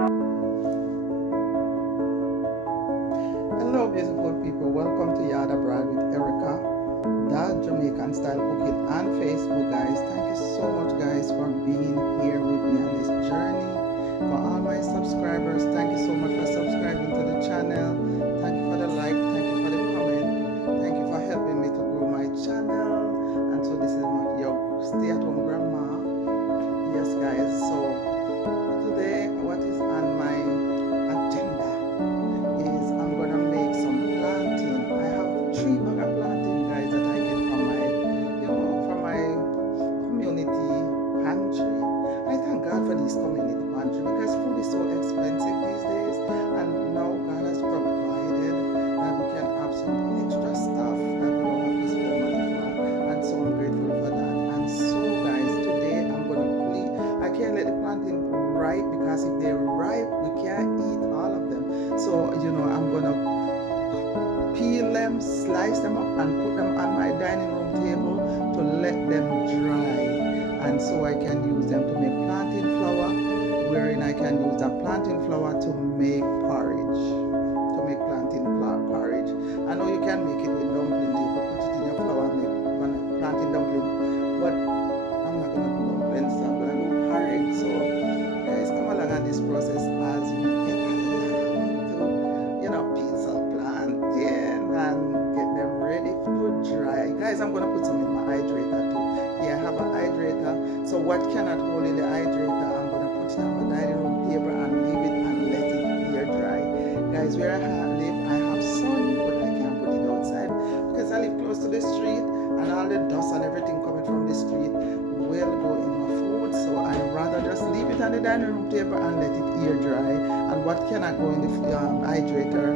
Hello, beautiful people. Welcome to Yard Abroad with Erica, the Jamaican style cooking on Facebook, guys. Thank you so much, guys, for being here with me on this journey. For all my subscribers, thank you so much for subscribing to the channel. Thank you for the like, thank you for the comment, thank you for helping me to grow my channel. And so this is your stay-at-home grandma. Yes, guys. So today, what is on my agenda is I'm gonna make some plantain. I have 3 bag of plantain, guys, that I get from my, from my community pantry. I thank God for this community pantry because food is so expensive these days, and now God has provided that we can have some extra stuff that we don't have to spend money for, and so I'm grateful for that. And so, guys, today I'm gonna clean. I can't let the plantain ripe because if they're ripe, we can't eat all of them. So I'm gonna peel them, slice them up, and put them on my dining room table to let them dry, and so I can use them to make plantain flour, wherein I can use that plantain flour to make porridge, to make plantain porridge. I know you can make it with dumpling. You could put it in your flour and make one plantain dumpling, but I'm not gonna do dumplings. I'm gonna do porridge. So guys, come along on this process as we get along to peel some plantain and get them ready to dry. Guys, I'm gonna put some in my hydrator too. Yeah, I have a hydrator. So what cannot hold in the hydrator, I'm gonna put it on my dining room table and leave it and let it air dry. Guys, where I live, I have sun, but I can't put it outside because I live close to the street, and all the dust and everything coming from the street will go in my food. So I'd rather just leave it on the dining room table and let it air dry. And what cannot go in the hydrator,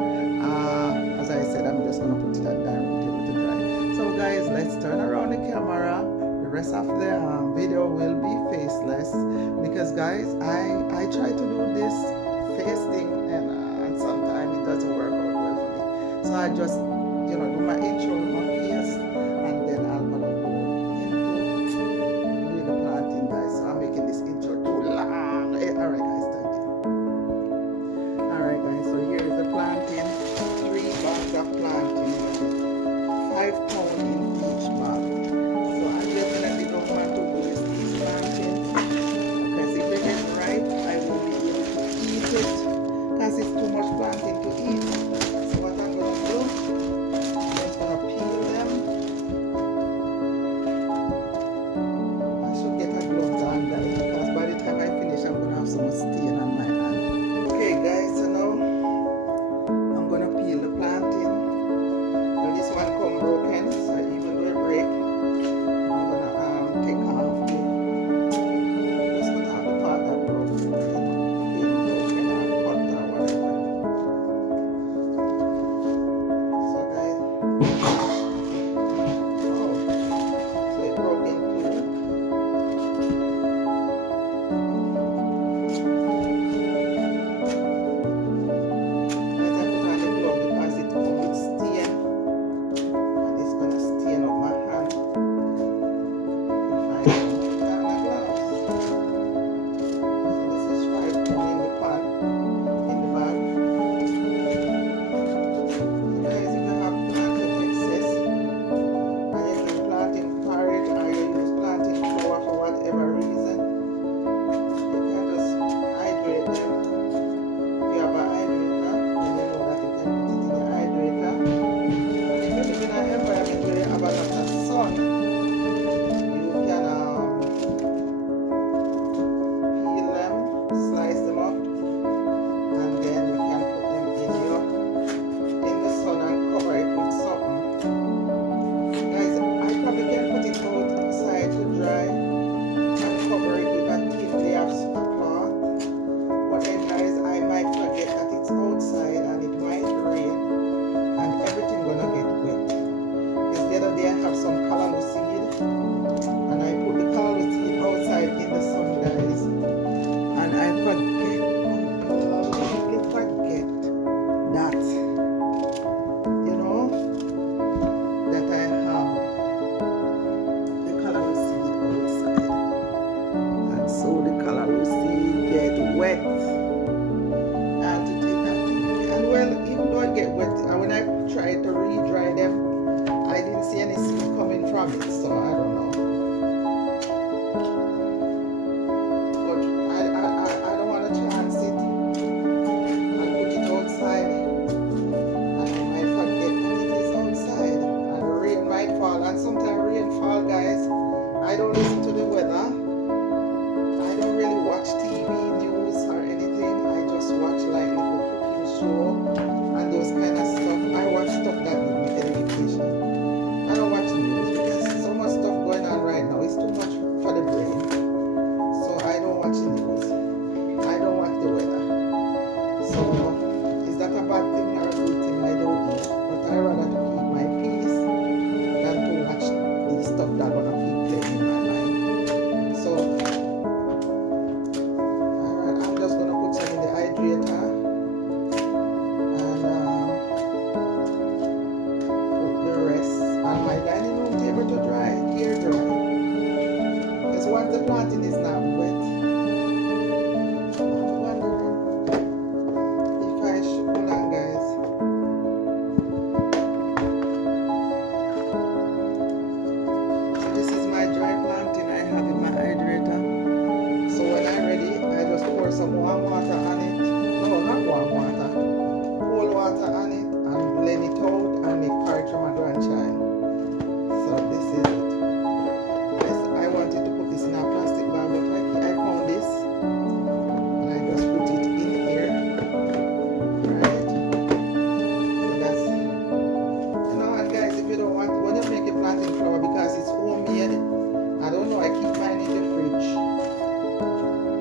as I said, I'm just gonna put it on the dining room table to dry. So guys, let's turn around the camera. The rest of the video will be faceless because, guys, I try to do this face thing, and sometimes it doesn't work out well for me. So I just do my intro with my face, and then I'm gonna go into doing the planting, guys. So I'm making this intro too long. Alright, guys, thank you. Alright, guys, so here is the planting. 3 bags of planting, 5 pounds in each bag. So I definitely don't want to waste these plantain because if they get ripe, I will be able to eat it because it's too much plantain to eat. So what I'm going to do warm water, cold water on it, and blend it out and make porridge for my grandchild. So this is it. I wanted to put this in a plastic bag, but I found this and I just put it in here. Right? So that's, you know, and guys, if you don't want, when you make a plantain flour, because it's homemade, I don't know, I keep mine in the fridge.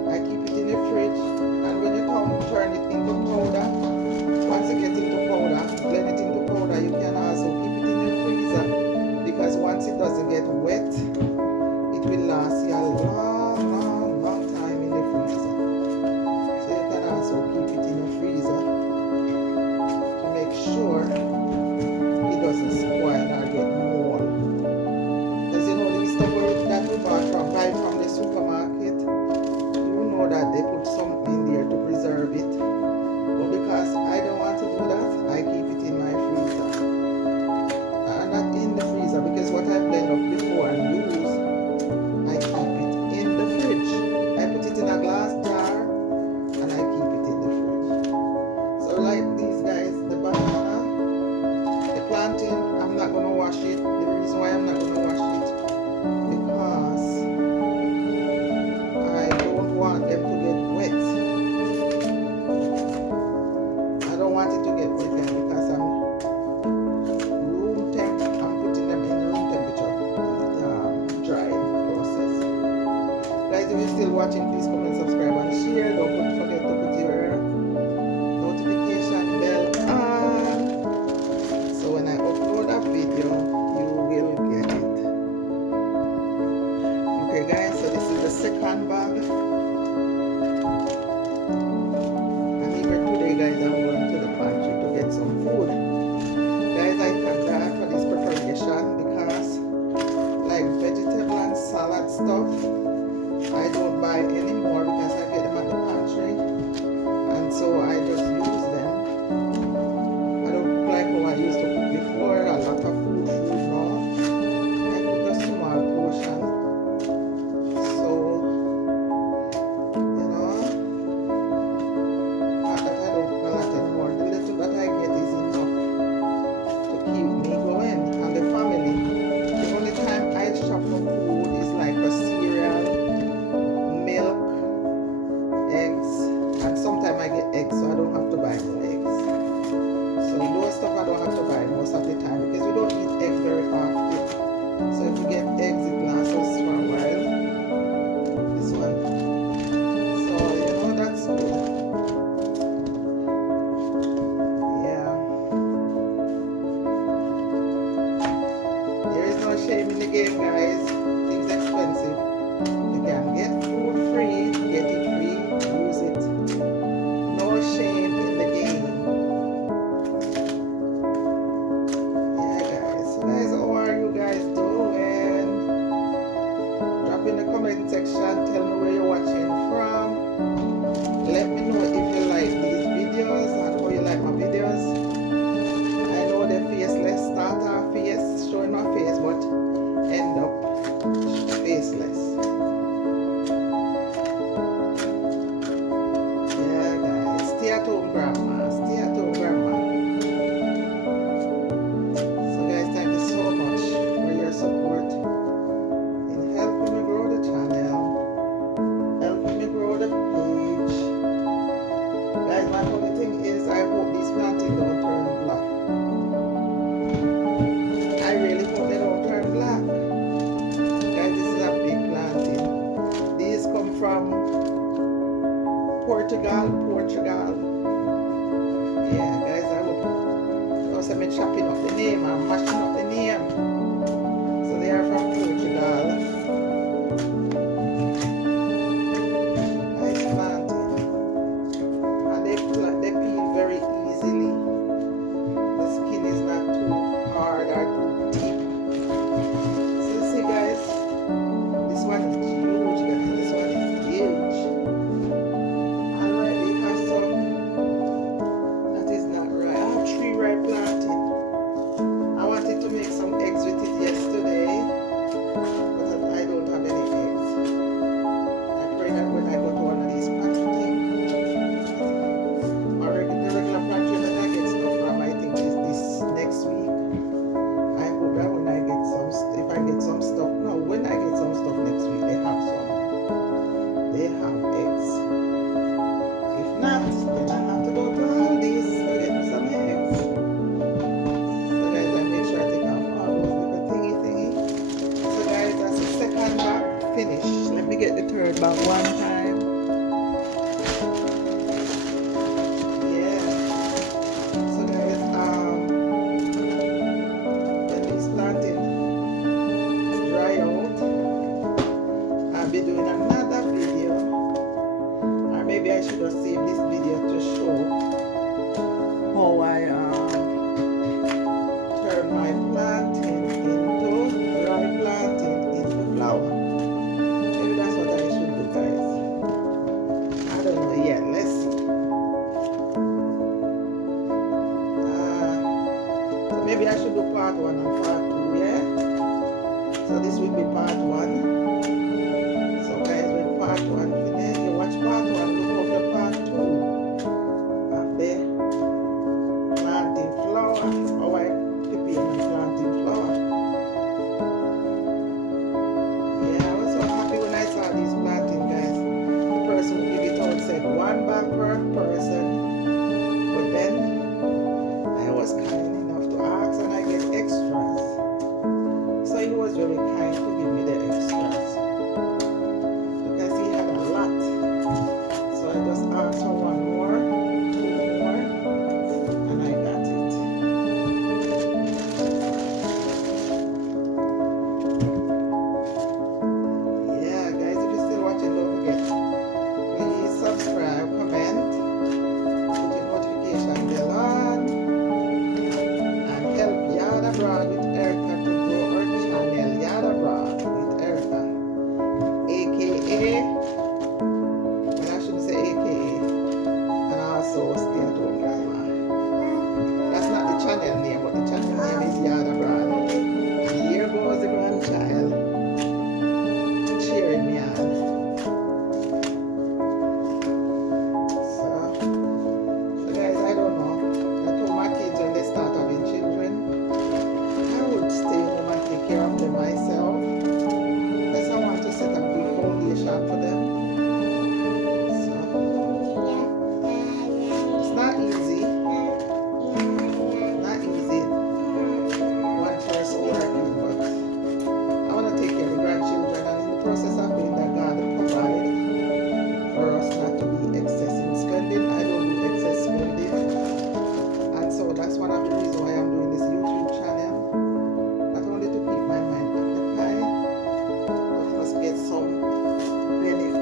I keep it in the fridge, and when you come turn it into powder, once you get into powder, blend it into powder, you can also keep it in your freezer, because once it doesn't get wet, it will last you a long time in the freezer. So you can also keep it in your freezer to make sure it doesn't spoil or get mold. Because you know the stuff that we buy from the supermarket, you know that they put something in there to preserve it. But because I don't want to do that, I keep it in my freezer. Not in the freezer, because what I blend up before and use, I keep it in the fridge. I put it in a glass jar and I keep it in the fridge. So like these guys, the banana, the plantain, I'm not going to wash it. The reason why I'm not going to wash it, because I don't want them to get wet. I don't want it to get wet then, because I'm putting them in room temperature drying process. Guys, if you're still watching, please comment, subscribe and share. Don't forget to put your notification bell on, so when I upload a video, you will get it. Okay guys, so this is the second bag. And even today guys, I'm going to the pantry to get some food. Guys, I thank God for this preparation, because like vegetable and salad stuff, I don't buy anymore because I get them at the pantry, and so I just use them. I don't like how I used to cook before, a lot of food now. I cook a small portion. So, you know, not that I don't cook a lot anymore. The little that I get is enough to keep me going and the family. The only time I shop for food is like for cereal, milk, eggs, and sometimes I get eggs, so I don't have to buy no eggs. So those stuff I don't have to buy most of the time, because we don't eat eggs very often. So if you get eggs, it lasts us for a while. This one. So you know, that's good. Yeah. There is no shame in the game, guys. Things expensive. You can get food free, get it free, use it. No shame in the game. Yeah guys. So guys, how are you guys doing? Drop in the comment section, tell me where you're watching from. Let me know if you like these videos and how you like my videos. I know the faceless start off face, showing my face, but end up faceless. Yeah guys, stay at home grandma, stay at home grandma. So guys, thank you so much for your support in helping me grow the channel, helping me grow the page. Guys, my only thing is I hope these plantains don't turn black. I really hope they don't turn black. Guys, this is a big plantain. These come from Portugal. Yeah, guys, I hope. Because I'm chopping up the name, I'm mashing up the name. So they are from Portugal. Nice plantain. And they peel very easily. The skin is not too hard or too deep. So you see guys, this one is huge guys, this one is huge. Alright, they have some that is not right. I have 3 ripe plantain. I wanted to make some eggs with it yesterday, but I don't have any eggs. I pray that when I go to one of these pantry things, they have eggs. If not, then I have to go to Aldi's to get me some eggs. So guys, I make sure I take off all those little thingy. So guys, that's the second bag finished. Let me get the third bag one time. Yeah. So guys, when these plantain dry out, I'll be doing another video, or maybe I should have saved this video to show how I turn my plantain into dry plantain into flour. Maybe that's what I should do, guys. I don't know yet. Let's see. So maybe I should do part 1 and part 2, yeah? So this will be part 1. So guys, when part 1 finish, you watch part 1, look out for part 2 of the plantain flour, how I prepare my plantain flour. Yeah, I was so happy when I saw these plantain, guys. The person who gave it out said 1 bag per person, but then I was kind enough to ask and I get extras. So he was very kind to give me the extras. Because he had a lot. So I just asked for 1 more, 2 more, and I got it. Yeah, guys, if you're still watching, don't forget, please subscribe, comment, put your notification bell on, and help Yard Abroad with Erica to grow our channel, Yard Abroad with Erica, aka, well, I shouldn't say aka, and also Stay at Home Grandma. That's not the channel name, but the channel name is Yard Abroad. And here goes the grandchild cheering me on. So guys, I don't know. I told my kids when they start having children, I would stay home and take care of them myself. Because I want to set a good foundation for them. So it's not easy. Not easy. One person working, but I want to take care of the grandchildren, and in the process of doing that, God provide for us not to be excessive in spending. I don't do excess spending, and so that's one of the reasons why I'm doing this YouTube channel. Not only to keep my mind occupied, but must get some benefit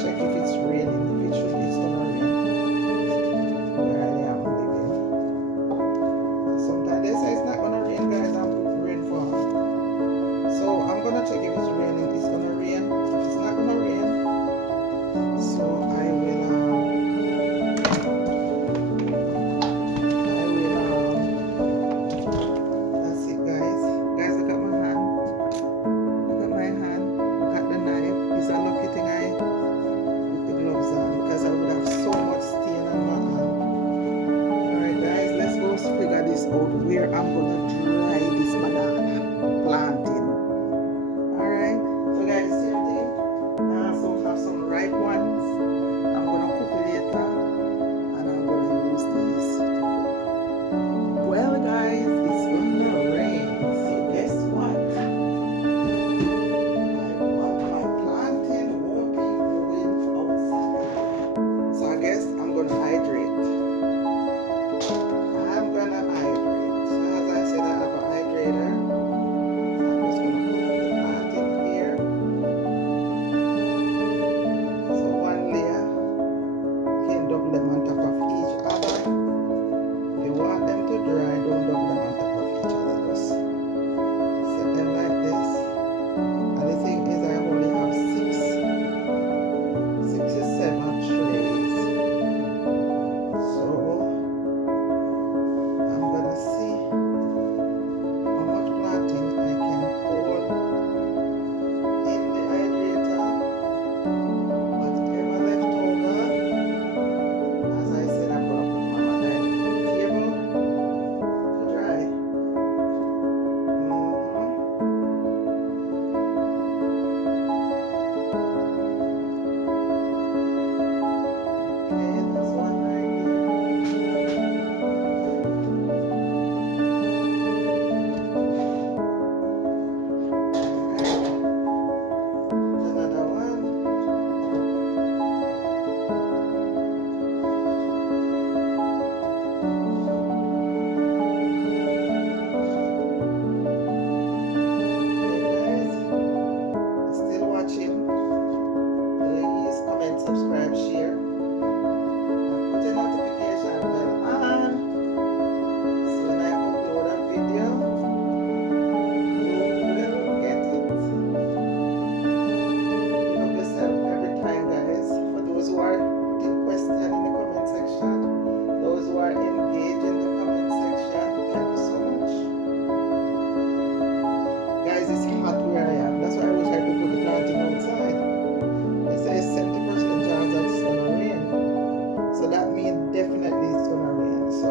check if it's raining. If it should be, it's gonna rain where I am living. Sometimes they say it's not gonna rain, guys. I'm rainfall. So I'm gonna check if it's raining. It's gonna rain. If it's not gonna rain, so I will that's it, guys. Guys, look at my hand. Look at my hand. Look at the knife. It's a lucky thing I put the gloves on because I would have so much stain on my hand. Alright, guys, let's go figure this out where I'm gonna dry this banana plantain. Alright, so guys, same thing. I also have some ripe ones. I'm gonna cook later and I'm gonna use these to cook. Well, guys, it's gonna rain, so guess what? My plantain won't be growing outside. So I guess I'm gonna hydrate. I'm gonna hydrate. So as I said, I have a hydrator. So I'm just gonna put the plantain here. So one layer can double them on top of each other. If you want them to dry, don't double them on top of each other. Just set them like this. And the thing is, I only have six or seven trays. So I'm gonna see how much plantain I can hold in the hydrator. Whatever left over, as I said, I'm gonna put them on my dining table to dry. Okay, that's one right there. Another one. Okay, guys, still watching. Please comment, subscribe, share, and put a notification bell on. So when I upload a video, you will get it. Pick up yourself every time, guys. For those who are putting questions in the comment section, those who are engaged in the comment section, thank you so much. Guys, it's hot where I am. That's why I wish I could put the plantain outside. They say 70% chance that it's gonna rain. So that means definitely it's gonna rain. So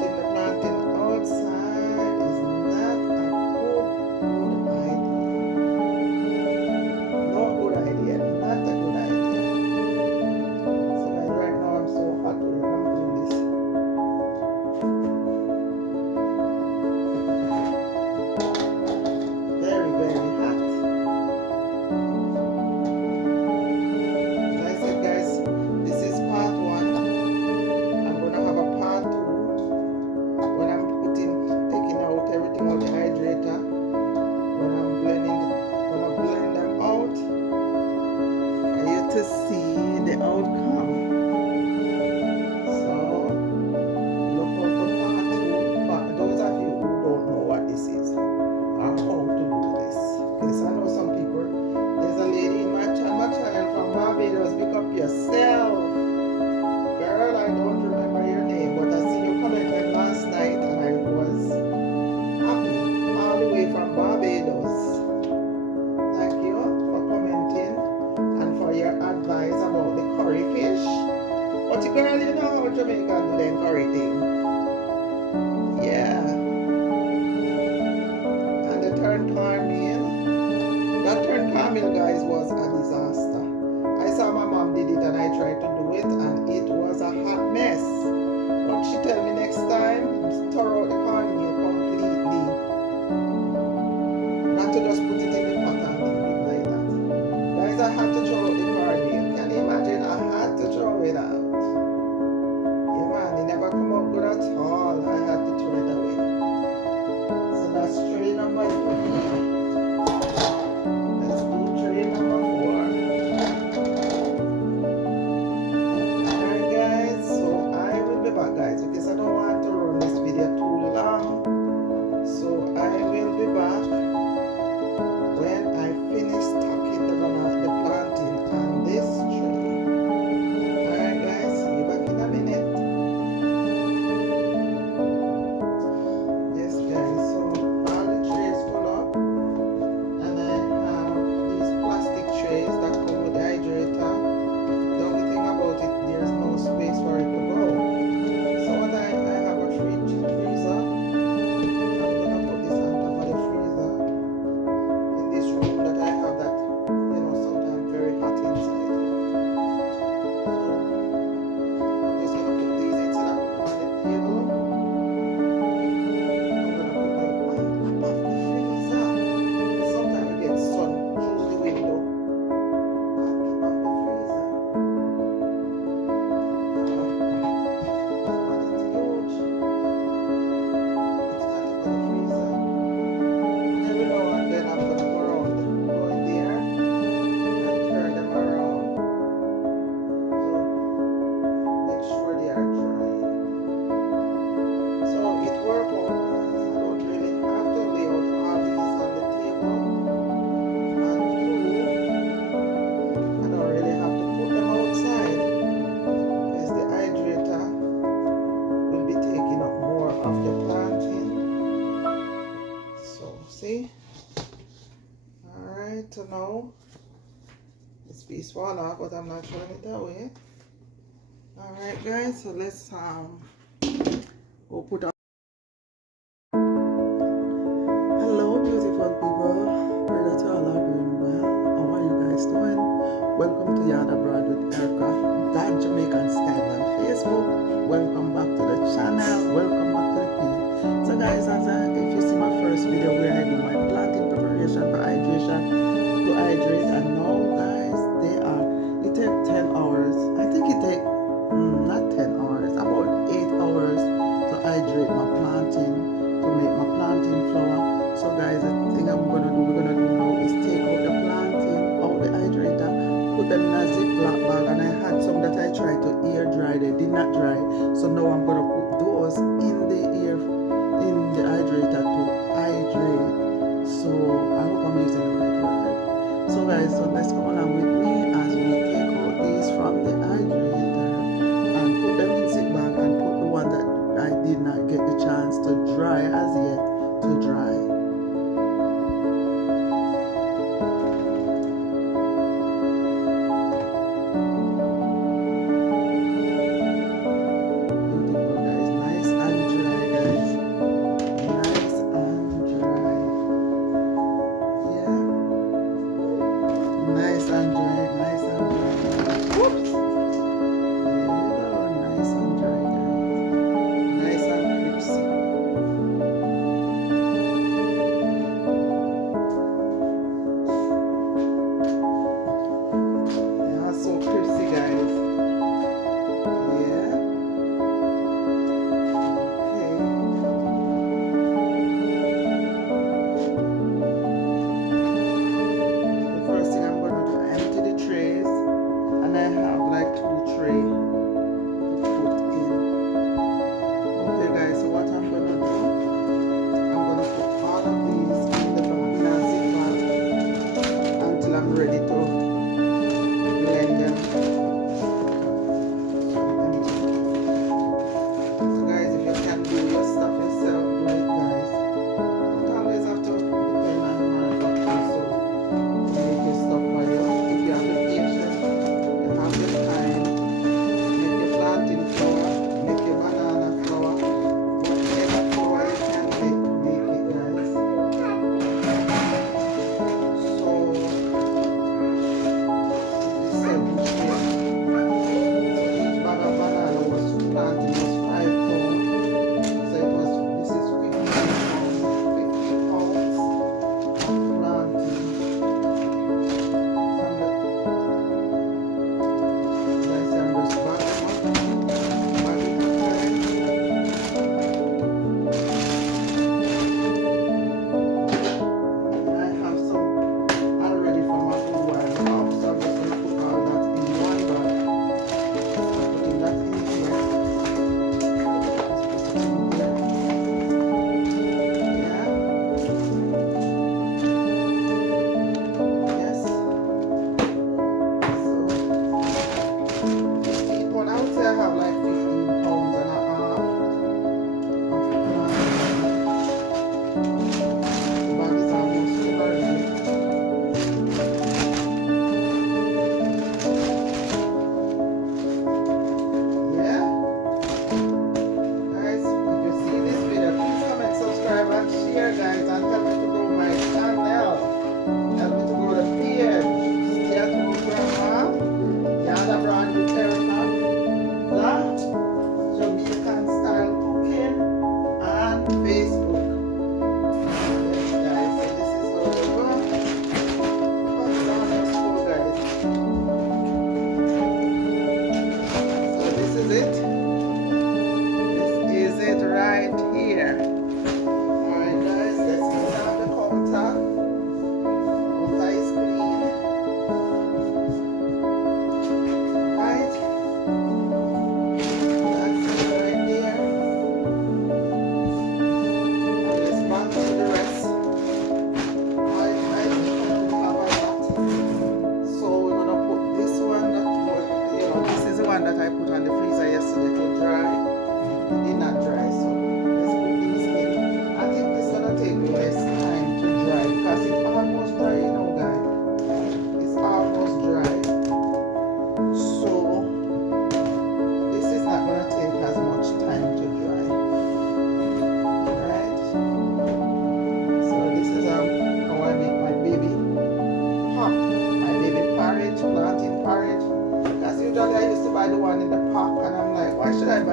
putting the plantain outside is not a good idea. No good idea. Not a good idea. So guys, right now I'm so hot where I'm doing this. Very, very hot. As I said, guys, this is part one. I'm gonna have a part two when I'm taking out everything out the hydrator. When I'm gonna blend them out for you to see the outcome. So look out for part two. For those of you who don't know what this is or how to do this, because I know some people. There's a lady in my channel from Barbados. Pick up yourself, girl. I don't remember your name, but I see you commented last night, and I was happy all the way from Barbados. Thank you for commenting and for your advice about the curry fish. But girl, you know how Jamaican do them curry thing. Yeah. And the turned cornmeal. That turned cornmeal, guys, was a disaster. I saw my mom did it and I tried to do it and it was a hot mess. But she tell me next time, throw out the cornmeal completely. Not to just put it in the pot and leave it like that. Guys, I had to throw out the cornmeal. Can you imagine? I had to throw it out. Yeah, man, it never come out good at all. I had to throw it away. So that's tray number 3. Let's so now this piece fall off, but I'm not throwing it away. Alright guys, so let's go put on. Hello beautiful people, pray that you all are doing well. How are you guys doing? Welcome to Yard Abroad with Erica, that Jamaican style on Facebook. Welcome back to the channel, welcome back to the page. So guys, if you see my first video where I do my planting preparation for hydration to hydrate, and now guys, it takes 10 hours. I think it takes not 10 hours, about 8 hours to hydrate my plantain, to make my plantain flour. So guys, the thing we're gonna do now is take out the plantain, out the hydrator, put them in a Ziploc bag, and I had some that I tried to air dry, they did not dry. So now I'm gonna put those in the hydrator to hydrate. So I hope I'm using the right word. So guys, so let's come along with me as we take out these from the hydrator and put them in zip bag and put the one that I did not get the chance to dry as yet to dry.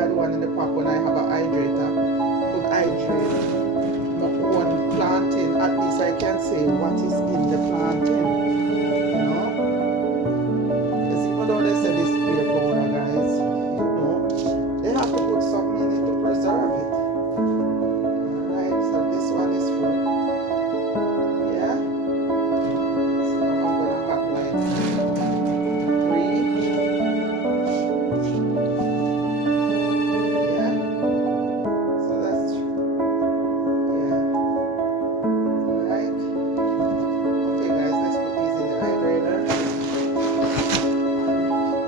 the one in the pot when I have a hydrator. Could hydrate my own plantain. At least I can say what is in the plantain. You know? Because even though they say this beer powder, guys, you know, they have to put something in it to preserve it. Alright, so this one is for, yeah. So I'm gonna have like 3. Yeah. So that's, yeah. Alright. Okay guys, let's put these in the hydrator.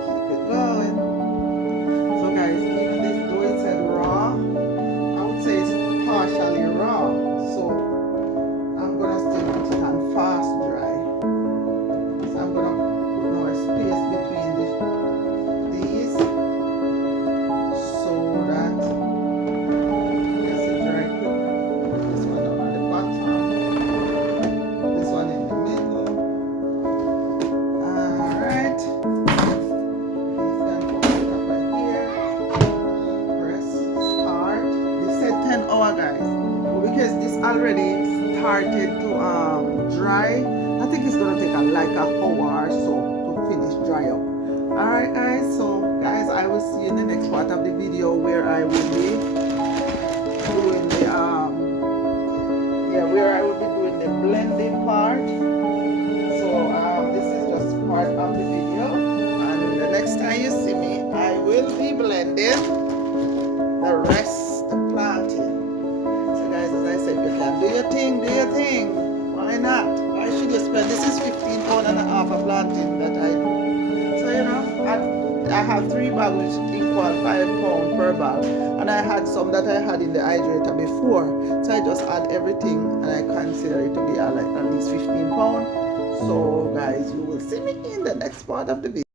Keep it going. So guys, even this though it said raw, I would say it's partially raw. So I'm gonna still put it on fast dry. So I'm gonna put more space between these so that it gets it dry quick. This one on the bottom, this one in the middle. Alright. These can go over here. Press start. They said 10 hours, guys. But because this already started to dry, I think it's gonna take like a hour or so to finish dry up. Alright guys, so guys, I will see you in the next part of the video where I will be doing the where I will be doing the blending part. So this is just part of the video, and the next time you see me, I will be blending the rest, the plantain. So guys, as I said, you can do your thing, do your thing. Why not? Why should you spend? This is 15 pounds and a half of plantain that I do. So you know, I have 3 bags which equal 5 pounds per bag, and I had some that I had in the hydrator before. So I just add everything, and I consider it to be like at least 15 pounds. So guys, you will see me in the next part of the video.